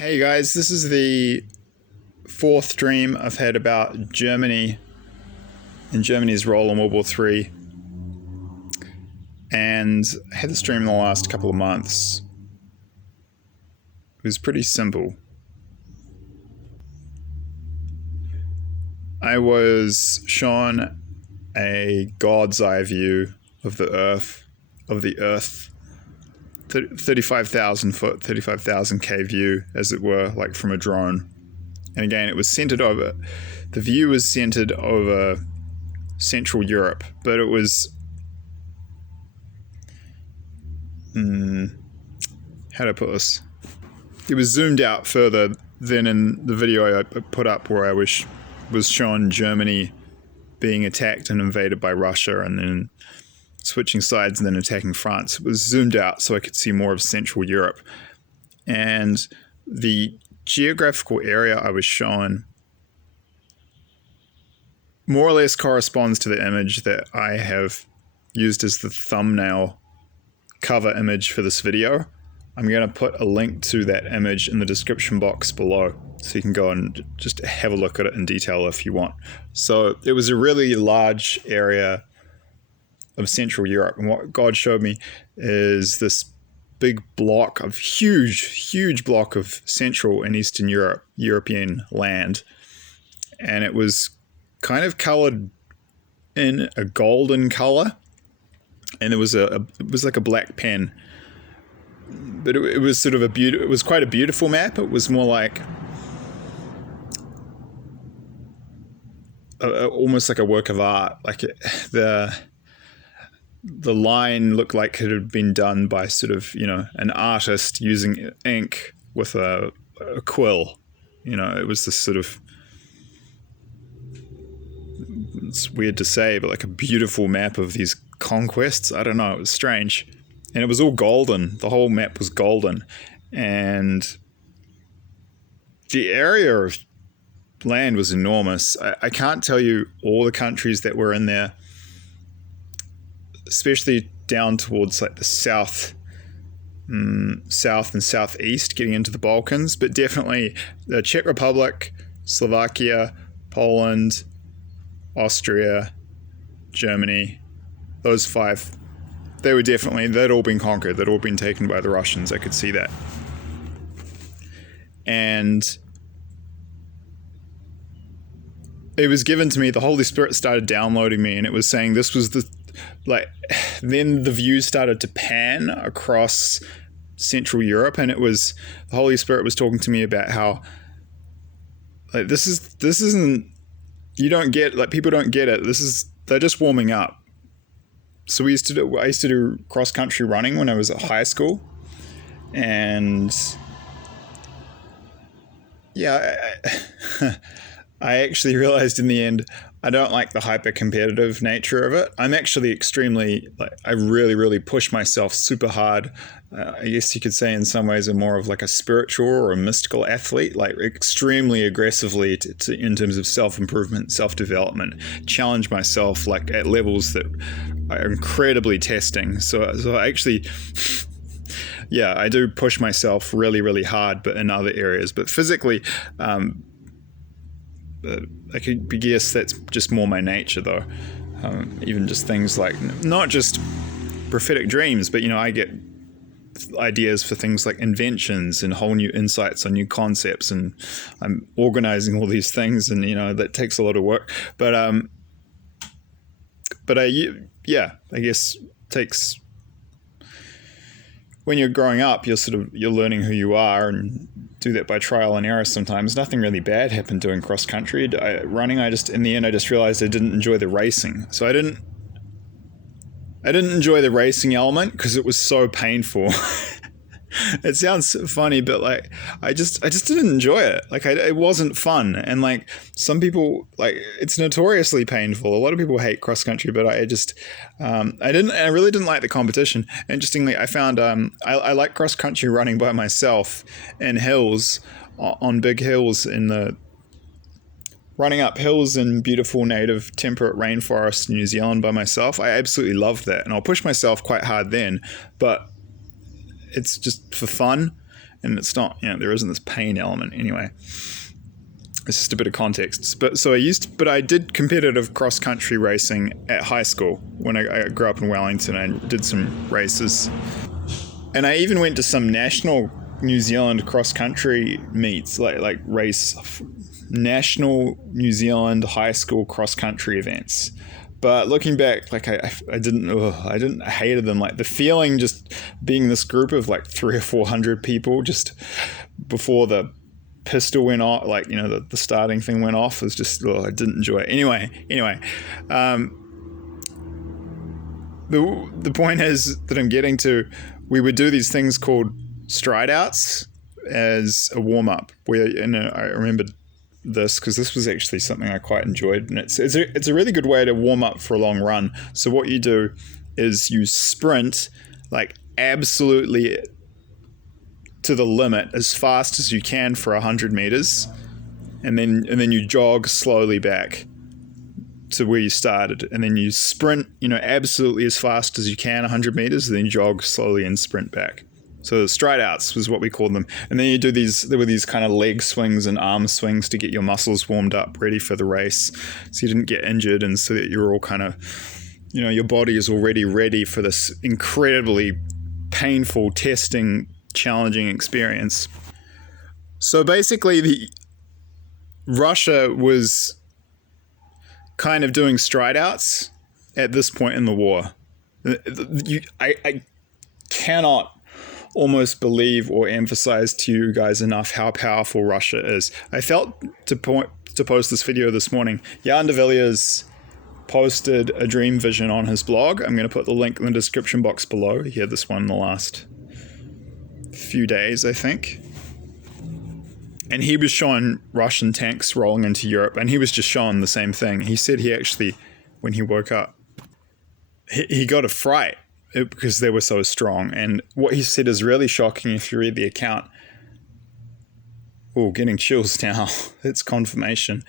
Hey guys, this is the fourth dream I've had about Germany and Germany's role in World War III. And I had this dream in the last couple of months. It was pretty simple. I was shown a God's eye view of the Earth, 35,000 foot, 35,000 K view, as it were, like from a drone. And again, it was centered over, the view was centered over Central Europe, but it was, how do I put this? It was zoomed out further than in the video I put up where I was shown Germany being attacked and invaded by Russia and then switching sides and then attacking France. It was zoomed out so I could see more of Central Europe. And the geographical area I was shown more or less corresponds to the image that I have used as the thumbnail cover image for this video. I'm going to put a link to that image in the description box below so you can go and just have a look at it in detail if you want. So it was a really large area of Central Europe, and what God showed me is this big block of huge block of Central and Eastern European land, and it was kind of colored in a golden color, and it was like a black pen, but it was sort of it was quite a beautiful map. It was more like almost like a work of art. Like the line looked like it had been done by sort of, an artist using ink with a quill. It was this sort of, it's weird to say, but like a beautiful map of these conquests. I don't know, it was strange. And it was all golden. The whole map was golden. And the area of land was enormous. I can't tell you all the countries that were in there, especially down towards like the south and southeast, getting into the Balkans, but definitely the Czech Republic, Slovakia, Poland, Austria, Germany, those five, they'd all been conquered. They'd all been taken by the Russians. I could see that. And it was given to me, the Holy Spirit started downloading me, and it was saying this was then the view started to pan across Central Europe, and it was, the Holy Spirit was talking to me about how, like, this isn't, people don't get it. They're just warming up. So I used to do cross-country running when I was at high school, and yeah, I actually realized in the end, I don't like the hyper-competitive nature of it. I'm actually extremely, I really, really push myself super hard. I guess you could say in some ways I'm more of like a spiritual or a mystical athlete, like extremely aggressively in terms of self-improvement, self-development, challenge myself like at levels that are incredibly testing. So I actually, yeah, I do push myself really, really hard, but in other areas. But physically, I could guess that's just more my nature, though. Even just things like, not just prophetic dreams, but, I get ideas for things like inventions and whole new insights on new concepts, and I'm organizing all these things, and, that takes a lot of work. But I guess takes, when you're growing up, you're learning who you are, and do that by trial and error sometimes. Nothing really bad happened doing cross country. Running, in the end, I just realized I didn't enjoy the racing. So I didn't enjoy the racing element because it was so painful. It sounds funny, but I just didn't enjoy it. It wasn't fun. And some people, it's notoriously painful. A lot of people hate cross country, but I really didn't like the competition. Interestingly, I found I like cross country running by myself in hills, on big hills, running up hills in beautiful native temperate rainforest in New Zealand by myself. I absolutely loved that, and I'll push myself quite hard then, but it's just for fun. and it's not, there isn't this pain element anyway. It's just a bit of context. But I did competitive cross-country racing at high school when I grew up in Wellington. I did some races, and I even went to some national New Zealand cross-country meets, like race national New Zealand high school cross-country events. But looking back, like I hated them. Like the feeling, just being this group of like 300 or 400 people just before the pistol went off, like, the starting thing went off, was just, I didn't enjoy it. Anyway, the point is that I'm getting to, we would do these things called stride outs as a warm up. I remember this because this was actually something I quite enjoyed, and it's a really good way to warm up for a long run. So what you do is you sprint like absolutely to the limit as fast as you can for 100 meters, and then you jog slowly back to where you started, and then you sprint absolutely as fast as you can 100 meters, and then jog slowly and sprint back. So the stride outs was what we called them. And then you do there were these kind of leg swings and arm swings to get your muscles warmed up, ready for the race, so you didn't get injured, and so that you're all kind of, your body is already ready for this incredibly painful, testing, challenging experience. So basically, Russia was kind of doing stride outs at this point in the war. I cannot almost believe or emphasize to you guys enough how powerful Russia is. I felt to post this video this morning. Jan de Villiers posted a dream vision on his blog. I'm going to put the link in the description box below. He had this one in the last few days, I think. And he was showing Russian tanks rolling into Europe, and he was just showing the same thing. He said he actually, when he woke up, he got a fright because they were so strong. And what he said is really shocking if you read the account. Oh, getting chills now. It's confirmation.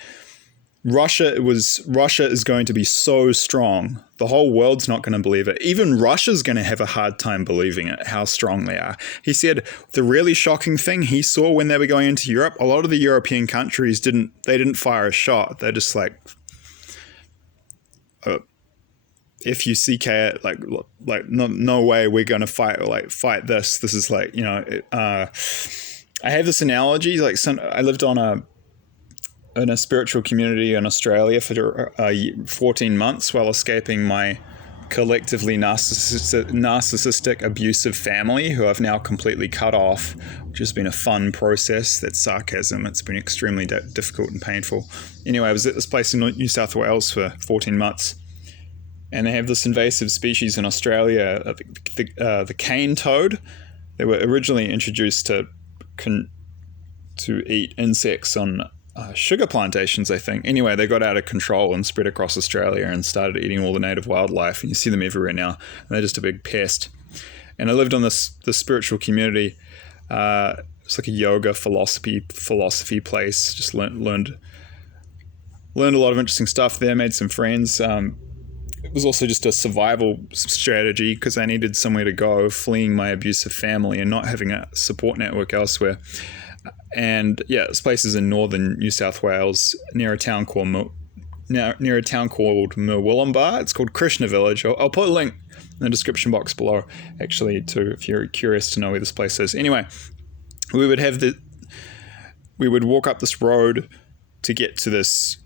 Russia is going to be so strong. The whole world's not going to believe it. Even Russia's going to have a hard time believing it, how strong they are. He said the really shocking thing he saw when they were going into Europe, a lot of the European countries didn't fire a shot. They're just like, FUCK it, like no way we're going to fight this. This is like, I have this analogy, like I lived in a spiritual community in Australia for 14 months while escaping my collectively narcissistic, abusive family, who I've now completely cut off, which has been a fun process. That's sarcasm. It's been extremely difficult and painful. Anyway, I was at this place in New South Wales for 14 months, and they have this invasive species in Australia, the cane toad. They were originally introduced to eat insects on sugar plantations, I think. Anyway, they got out of control and spread across Australia and started eating all the native wildlife, and you see them everywhere now, and they're just a big pest. And I lived on this spiritual community. It's like a yoga philosophy place. Just learned a lot of interesting stuff there, made some friends. It was also just a survival strategy because I needed somewhere to go, fleeing my abusive family and not having a support network elsewhere. And yeah, this place is in northern New South Wales, near a town called Murwillumbah. It's called Krishna Village. I'll put a link in the description box below, actually, too, if you're curious to know where this place is. Anyway, we would walk up this road to get to this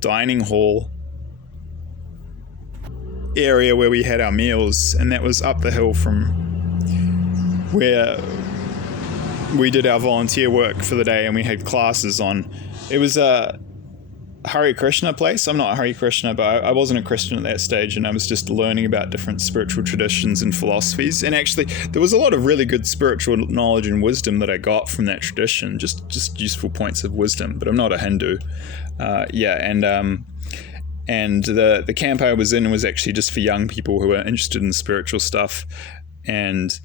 dining hall area where we had our meals, and that was up the hill from where we did our volunteer work for the day, and we had classes on. It was a Hare Krishna place. I'm not a Hare Krishna, but I wasn't a Christian at that stage, and I was just learning about different spiritual traditions and philosophies. And actually, there was a lot of really good spiritual knowledge and wisdom that I got from that tradition, just useful points of wisdom. But I'm not a Hindu. And the camp I was in was actually just for young people who were interested in spiritual stuff, and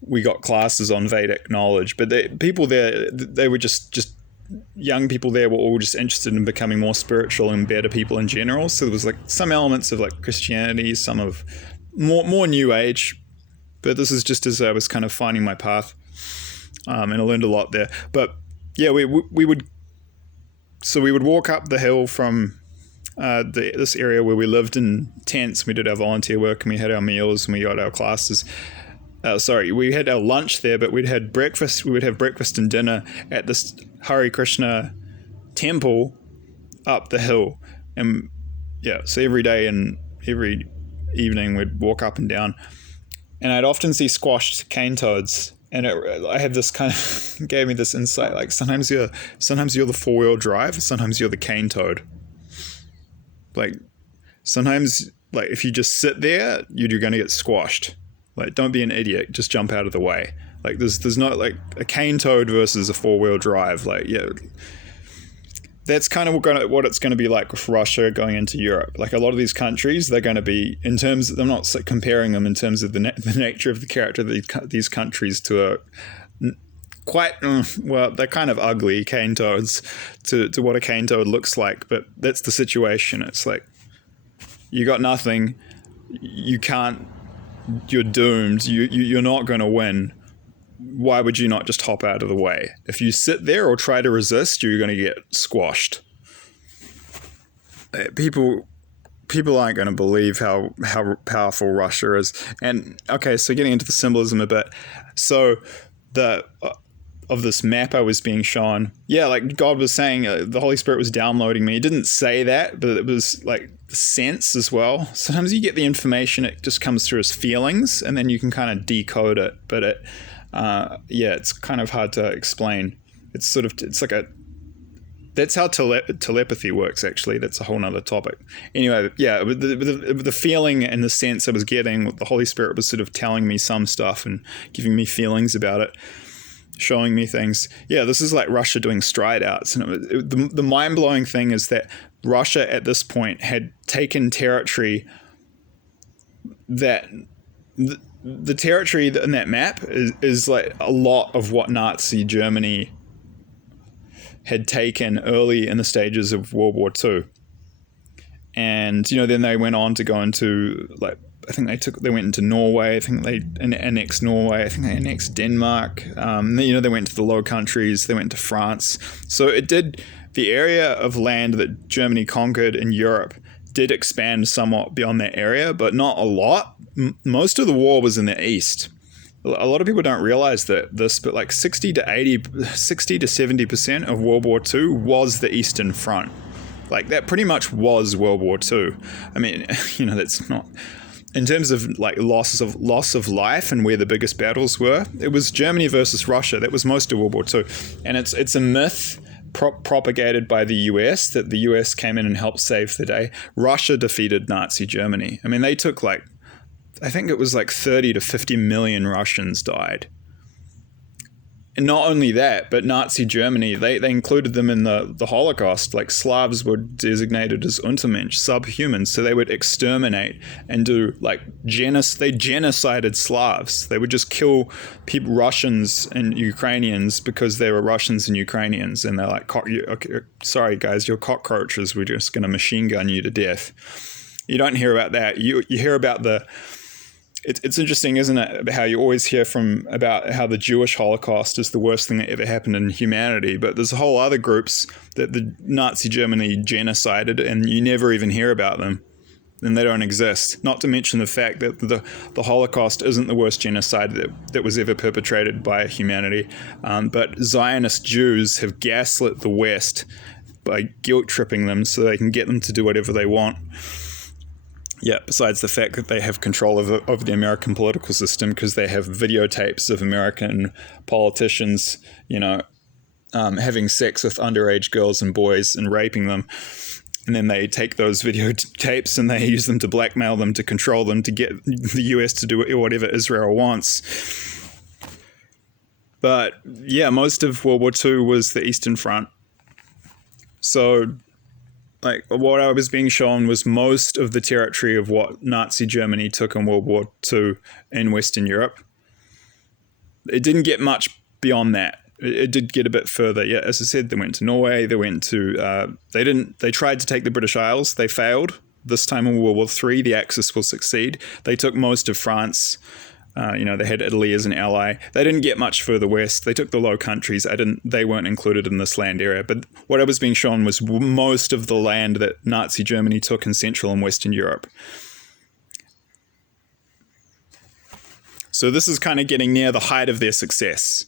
we got classes on Vedic knowledge. But people there, they were just young people there were all just interested in becoming more spiritual and better people in general. So there was like some elements of like Christianity, some of more New Age. But this is just as I was kind of finding my path. and I learned a lot there. But yeah, we would walk up the hill from this area where we lived in tents. We did our volunteer work and we had our meals and we got our classes. We had our lunch there, but we'd had breakfast. We would have breakfast and dinner at this Hare Krishna temple up the hill. And yeah, so every day and every evening we'd walk up and down. And I'd often see squashed cane toads. And I had this kind of gave me this insight. Like sometimes you're the 4-wheel drive, sometimes you're the cane toad. Like sometimes, like if you just sit there, you're going to get squashed. Like don't be an idiot, just jump out of the way. Like there's not like a cane toad versus a 4-wheel drive. Like yeah, that's kind of what it's going to be like with Russia going into Europe. Like a lot of these countries, they're going to be in terms. I'm not comparing them in terms of the nature of the character of these countries to they're kind of ugly cane toads to what a cane toad looks like, but that's the situation. It's like you got nothing, you can't, you're doomed, you're not going to win. Why would you not just hop out of the way? If you sit there or try to resist, you're going to get squashed. People aren't going to believe how powerful Russia is. And okay, so getting into the symbolism a bit. So of this map I was being shown, yeah, like God was saying, the Holy Spirit was downloading me. He didn't say that, but it was like the sense as well. Sometimes you get the information, it just comes through as feelings, and then you can kind of decode it. But it's kind of hard to explain. It's that's how telepathy works, actually. That's a whole nother topic. Anyway, yeah, the feeling and the sense I was getting, the Holy Spirit was sort of telling me some stuff and giving me feelings about it, showing me things. Yeah, this is like Russia doing stride outs. And the mind-blowing thing is that Russia at this point had taken territory that... The territory in that map is like a lot of what Nazi Germany had taken early in the stages of World War II. And, then they went on to go into, like, I think they went into Norway. I think they annexed Norway. I think they annexed Denmark. They went to the Low Countries. They went to France. So the area of land that Germany conquered in Europe did expand somewhat beyond that area, but not a lot. Most of the war was in the east. A lot of people don't realize but like 60 to 70% of World War II was the Eastern Front. Like that pretty much was World War II. I mean, that's not, in terms of like loss of life and where the biggest battles were, it was Germany versus Russia. That was most of World War II. And it's a myth propagated by the US that the US came in and helped save the day. Russia defeated Nazi Germany. I mean, they took I think it was 30 to 50 million Russians died. And not only that, but Nazi Germany, they included them in the Holocaust. Like Slavs were designated as Untermensch, subhumans. So they would exterminate and do they genocided Slavs. They would just kill Russians and Ukrainians because they were Russians and Ukrainians. And they're like, okay, sorry guys, you're cockroaches. We're just going to machine gun you to death. You don't hear about that. You hear about It's interesting, isn't it, how you always hear about how the Jewish Holocaust is the worst thing that ever happened in humanity, but there's whole other groups that the Nazi Germany genocided, and you never even hear about them, and they don't exist. Not to mention the fact that the Holocaust isn't the worst genocide that was ever perpetrated by humanity, but Zionist Jews have gaslit the West by guilt-tripping them so they can get them to do whatever they want. Yeah, besides the fact that they have control of the American political system because they have videotapes of American politicians, having sex with underage girls and boys and raping them. And then they take those videotapes and they use them to blackmail them, to control them, to get the US to do whatever Israel wants. But yeah, most of World War II was the Eastern Front. So what I was being shown was most of the territory of what Nazi Germany took in World War II in Western Europe. It didn't get much beyond that. It did get a bit further. Yeah, as I said, they went to Norway. They went to. They tried to take the British Isles. They failed. This time in World War III, the Axis will succeed. They took most of France. They had Italy as an ally. They didn't get much further west. They took the Low Countries. They weren't included in this land area. But what I was being shown was most of the land that Nazi Germany took in Central and Western Europe. So this is kind of getting near the height of their success.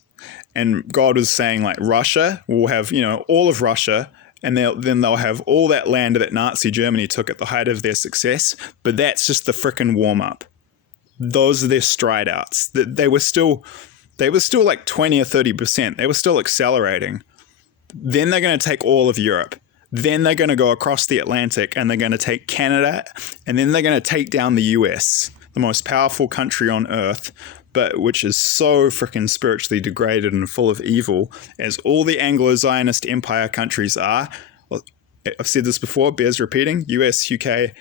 And God was saying, like, Russia will have, all of Russia, and then they'll have all that land that Nazi Germany took at the height of their success. But that's just the frickin' warm-up. Those are their stride outs. They were still like 20 or 30%. They were still accelerating. Then they're going to take all of Europe. Then they're going to go across the Atlantic and they're going to take Canada, and then they're going to take down the US, the most powerful country on earth, but which is so freaking spiritually degraded and full of evil, as all the Anglo-Zionist empire countries are. Well, I've said this before, bears repeating. US, UK,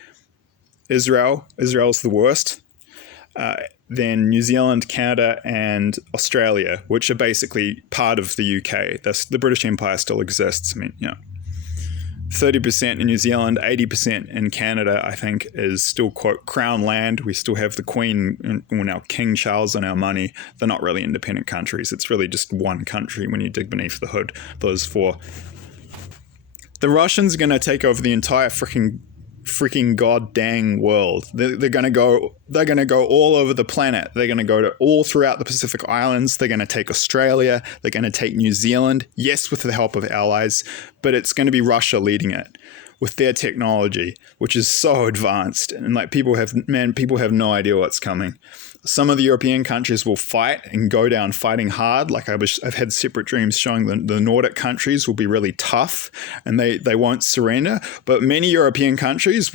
Israel. Israel's the worst. Then New Zealand, Canada, and Australia, which are basically part of the UK. The British Empire still exists. 30% in New Zealand, 80% in Canada, I think, is still, quote, crown land. We still have the Queen, or now King Charles, on our money. They're not really independent countries. It's really just one country when you dig beneath the hood, those four. The Russians are going to take over the entire freaking god dang world. They're going to go all over the planet. They're going to go to all throughout the Pacific Islands. They're going to take Australia. They're going to take New Zealand. Yes, with the help of allies, but it's going to be Russia leading it with their technology, which is so advanced. And like people have no idea what's coming. Some of the European countries will fight and go down fighting hard. Like I've had separate dreams showing the Nordic countries will be really tough and they won't surrender. But many European countries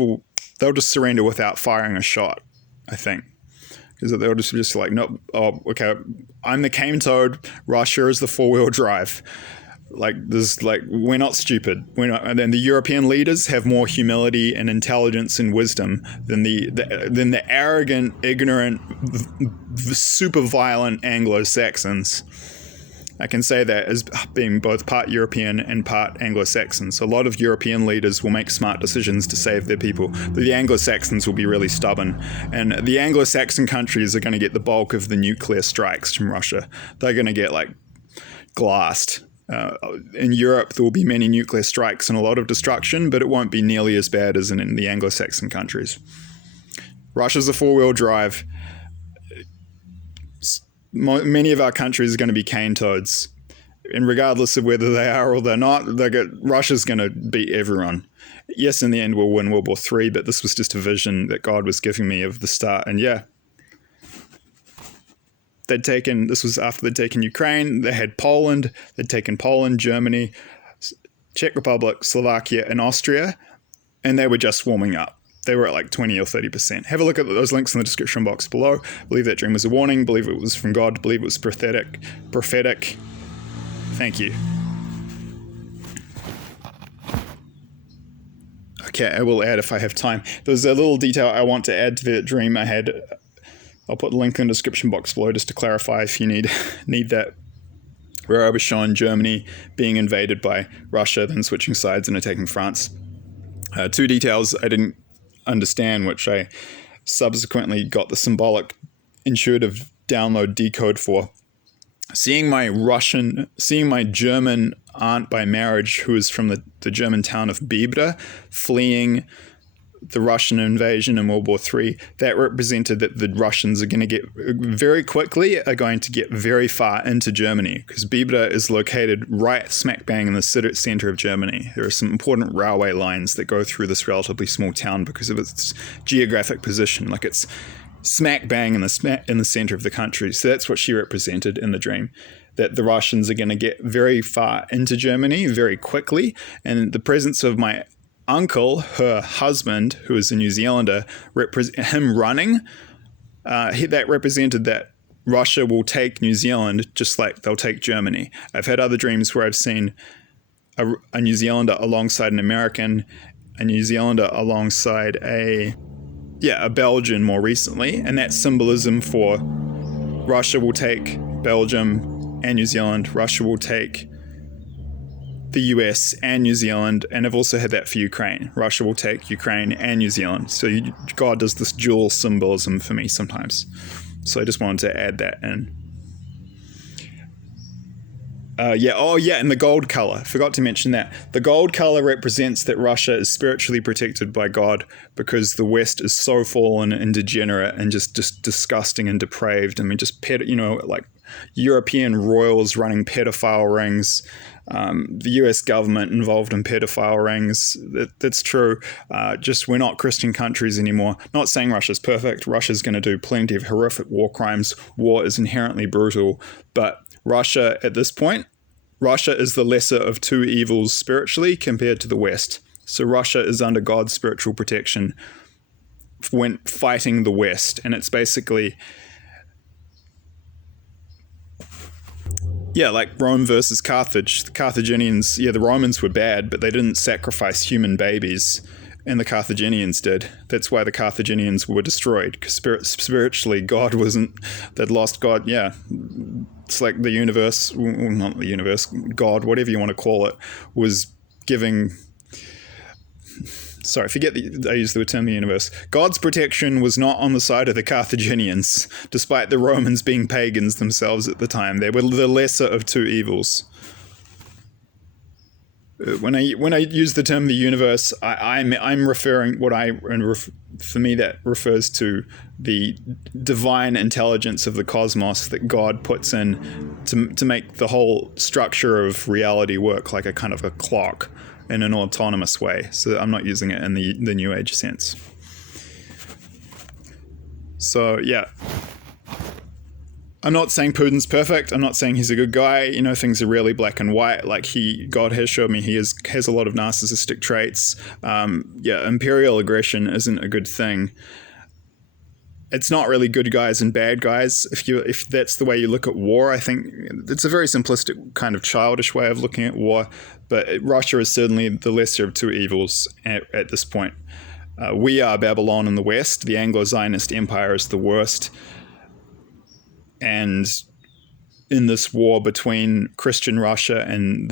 they'll just surrender without firing a shot, I think. Because they'll just like, nope, oh, okay, I'm the cane toad, Russia is the four-wheel drive. We're not stupid. And then the European leaders have more humility and intelligence and wisdom than the arrogant, ignorant, super violent Anglo-Saxons. I can say that as being both part European and part Anglo-Saxon. So a lot of European leaders will make smart decisions to save their people, but the Anglo-Saxons will be really stubborn. And the Anglo-Saxon countries are going to get the bulk of the nuclear strikes from Russia. They're going to get glassed. In Europe, there will be many nuclear strikes and a lot of destruction, but it won't be nearly as bad as in the Anglo-Saxon countries. Russia's a four-wheel drive. Many of our countries are going to be cane toads. And regardless of whether they are or they're not, Russia's going to beat everyone. Yes, in the end, we'll win World War III, but this was just a vision that God was giving me of the start. And yeah, this was after they'd taken Ukraine. They had Poland. They'd taken Poland, Germany, Czech Republic, Slovakia, and Austria, and they were just warming up. They were at like 20 or 30%. Have a look at those links in the description box below. Believe that dream was a warning. Believe it was from God. Believe it was prophetic. Thank you. Okay, I will add if I have time. There's a little detail I want to add to the dream I had. I'll put the link in the description box below just to clarify if you need that. Where I was shown Germany being invaded by Russia, then switching sides and attacking France. Two details I didn't understand, which I subsequently got the symbolic intuitive download decode for. Seeing my German aunt by marriage, who is from the German town of Bibra, fleeing the Russian invasion in World War III, that represented that the Russians are going to get very far into Germany, because Bibra is located right smack bang in the center of Germany. There are some important railway lines that go through this relatively small town because of its geographic position. Like it's smack bang in the center of the country. So that's what she represented in the dream, that the Russians are going to get very far into Germany very quickly, and the presence of my uncle, her husband, who is a New Zealander, him running, that represented that Russia will take New Zealand just like they'll take Germany. I've had other dreams where I've seen a New Zealander alongside an American, a New Zealander alongside a Belgian more recently, and that symbolism for Russia will take Belgium and New Zealand, Russia will take the US and New Zealand, and I've also had that for Ukraine. Russia will take Ukraine and New Zealand. So God does this dual symbolism for me sometimes. So I just wanted to add that in. And the gold color. Forgot to mention that. The gold color represents that Russia is spiritually protected by God, because the West is so fallen and degenerate and just disgusting and depraved. I mean, just like European royals running pedophile rings, the US government involved in pedophile rings. That's true. We're not Christian countries anymore. Not saying Russia's perfect. Russia's going to do plenty of horrific war crimes. War is inherently brutal, but Russia, at this point, Russia is the lesser of two evils spiritually compared to the West. So Russia is under God's spiritual protection when fighting the West. And it's basically, like Rome versus Carthage. The Carthaginians, the Romans were bad, but they didn't sacrifice human babies. And the Carthaginians did. That's why the Carthaginians were destroyed, because spiritually, God wasn't, they'd lost God. Yeah. It's like the universe, not the universe, God, whatever you want to call it, was giving, I used the term the universe. God's protection was not on the side of the Carthaginians, despite the Romans being pagans themselves at the time. They were the lesser of two evils. When I use the term the universe, I'm referring for me that refers to the divine intelligence of the cosmos that God puts in to make the whole structure of reality work like a kind of a clock in an autonomous way. So I'm not using it in the New Age sense. So yeah. I'm not saying Putin's perfect. I'm not saying he's a good guy. Things are really black and white. Like God has showed me he has a lot of narcissistic traits. Imperial aggression isn't a good thing. It's not really good guys and bad guys. If that's the way you look at war, I think it's a very simplistic kind of childish way of looking at war. But Russia is certainly the lesser of two evils at this point. We are Babylon in the West. The Anglo-Zionist Empire is the worst. And in this war between Christian Russia and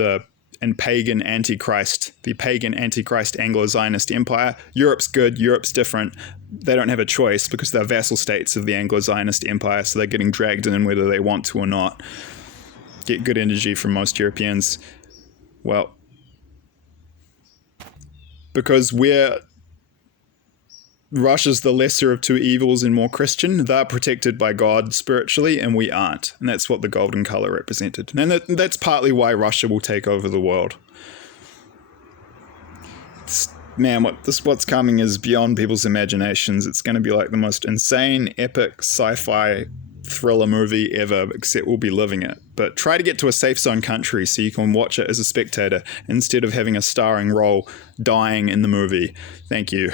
pagan Antichrist, the pagan Antichrist Anglo-Zionist Empire, Europe's good, Europe's different. They don't have a choice because they're vassal states of the Anglo-Zionist Empire, so they're getting dragged in whether they want to or not. Get good energy from most Europeans. Well, because Russia's the lesser of two evils and more Christian. They're protected by God spiritually, and we aren't. And that's what the golden color represented. And that's partly why Russia will take over the world. What's coming is beyond people's imaginations. It's going to be like the most insane, epic, sci-fi thriller movie ever, except we'll be living it. But try to get to a safe zone country so you can watch it as a spectator instead of having a starring role dying in the movie. Thank you.